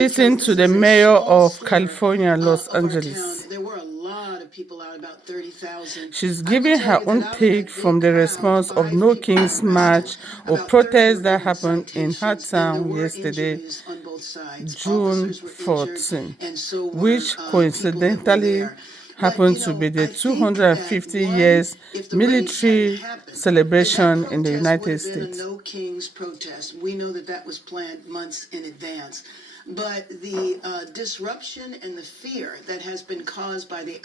Listen to the mayor of California, Los Angeles. There were a lot of people out, about 30,000. She's giving her own take from the response of No Kings March or protest that happened in her town yesterday, June 14, which coincidentally happened to be the 250 years military celebration in the United States. No Kings protest. We know that was planned months in advance. But the disruption and the fear that has been caused by the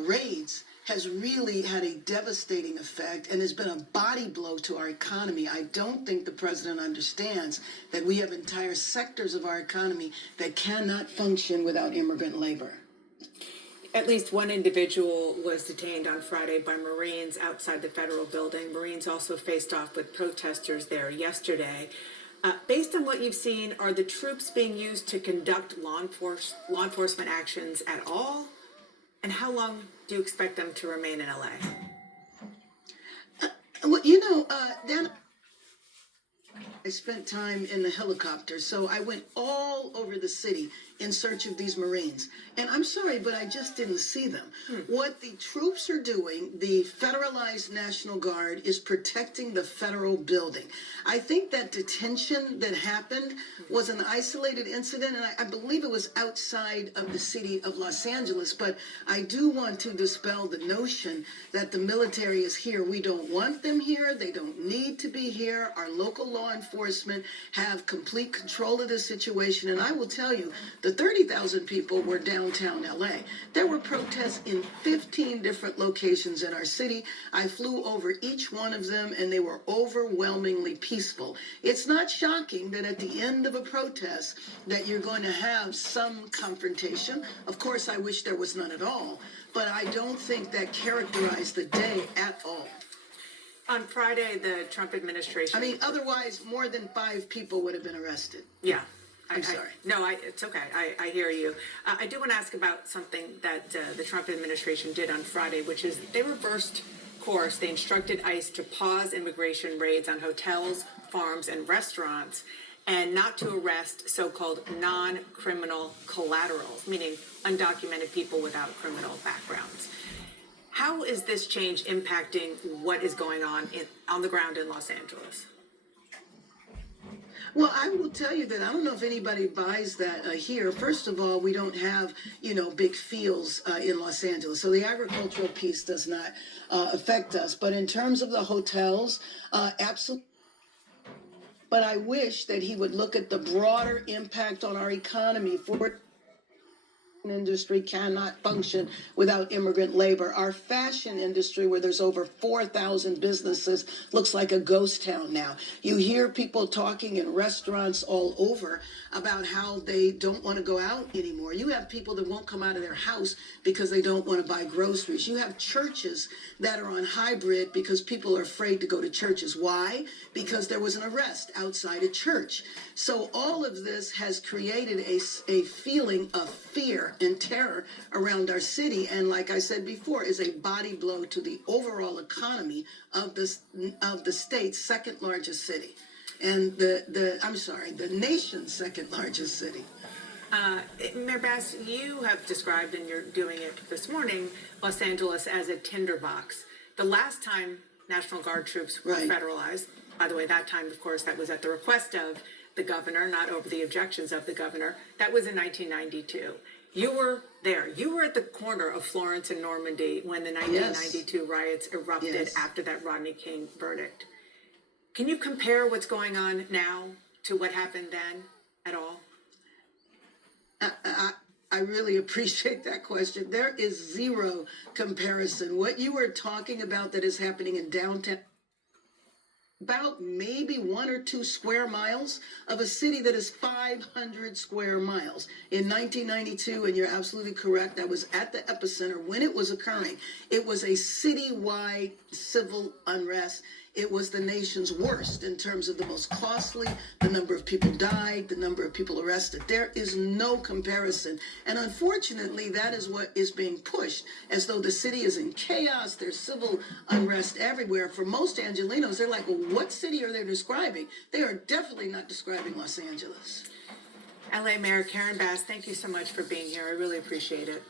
raids has really had a devastating effect and has been a body blow to our economy. I don't think the president understands that we have entire sectors of our economy that cannot function without immigrant labor. At least one individual was detained on Friday by Marines outside the federal building. Marines also faced off with protesters there yesterday. Based on what you've seen, are the troops being used to conduct law enforcement actions at all? And how long do you expect them to remain in LA? Dan, I spent time in the helicopter, so I went all over the city in search of these Marines. And I'm sorry, but I just didn't see them. What the troops are doing, the federalized National Guard, is protecting the federal building. I think that detention that happened was an isolated incident, and I believe it was outside of the city of Los Angeles. But I do want to dispel the notion that the military is here. We don't want them here. They don't need to be here. Our local law enforcement have complete control of the situation. And I will tell you, the 30,000 people were downtown LA. There were protests in 15 different locations in our city. I flew over each one of them, and they were overwhelmingly peaceful. It's not shocking that at the end of a protest that you're going to have some confrontation. Of course, I wish there was none at all, but I don't think that characterized the day at all. On Friday, the Trump administration... otherwise, more than 5 people would have been arrested. Yeah. I'm sorry. It's okay. I hear you. I do want to ask about something that the Trump administration did on Friday, which is they reversed course. They instructed ICE to pause immigration raids on hotels, farms, and restaurants, and not to arrest so-called non-criminal collaterals, meaning undocumented people without criminal backgrounds. How is this change impacting what is going on the ground in Los Angeles? Well, I will tell you that I don't know if anybody buys that here. First of all, we don't have, big fields in Los Angeles. So the agricultural piece does not affect us. But in terms of the hotels, absolutely. But I wish that he would look at the broader impact on our economy. Industry cannot function without immigrant labor. Our fashion industry, where there's over 4,000 businesses, looks like a ghost town now. You hear people talking in restaurants all over about how they don't want to go out anymore. You have people that won't come out of their house because they don't want to buy groceries. You have churches that are on hybrid because people are afraid to go to churches. Why? Because there was an arrest outside a church. So all of this has created a feeling of fear and terror around our city, and like I said before, is a body blow to the overall economy of the state's second largest city, and the nation's second largest city. Mayor Bass, you have described, and you're doing it this morning, Los Angeles as a tinderbox. The last time National Guard troops were federalized, by the way, that time, of course, that was at the request of the governor, not over the objections of the governor. That was in 1992. You were there. You were at the corner of Florence and Normandy when the 1992 riots erupted after that Rodney King verdict. Can you compare what's going on now to what happened then at all? I really appreciate that question. There is zero comparison. What you were talking about that is happening in downtown, about maybe 1 or 2 square miles of a city that is 500 square miles. In 1992, and you're absolutely correct, I was at the epicenter when it was occurring. It was a citywide civil unrest. It was the nation's worst in terms of the most costly, the number of people died, the number of people arrested. There is no comparison. And unfortunately, that is what is being pushed, as though the city is in chaos. There's civil unrest everywhere. For most Angelenos, they're like, well, what city are they describing? They are definitely not describing Los Angeles. LA Mayor Karen Bass, thank you so much for being here. I really appreciate it.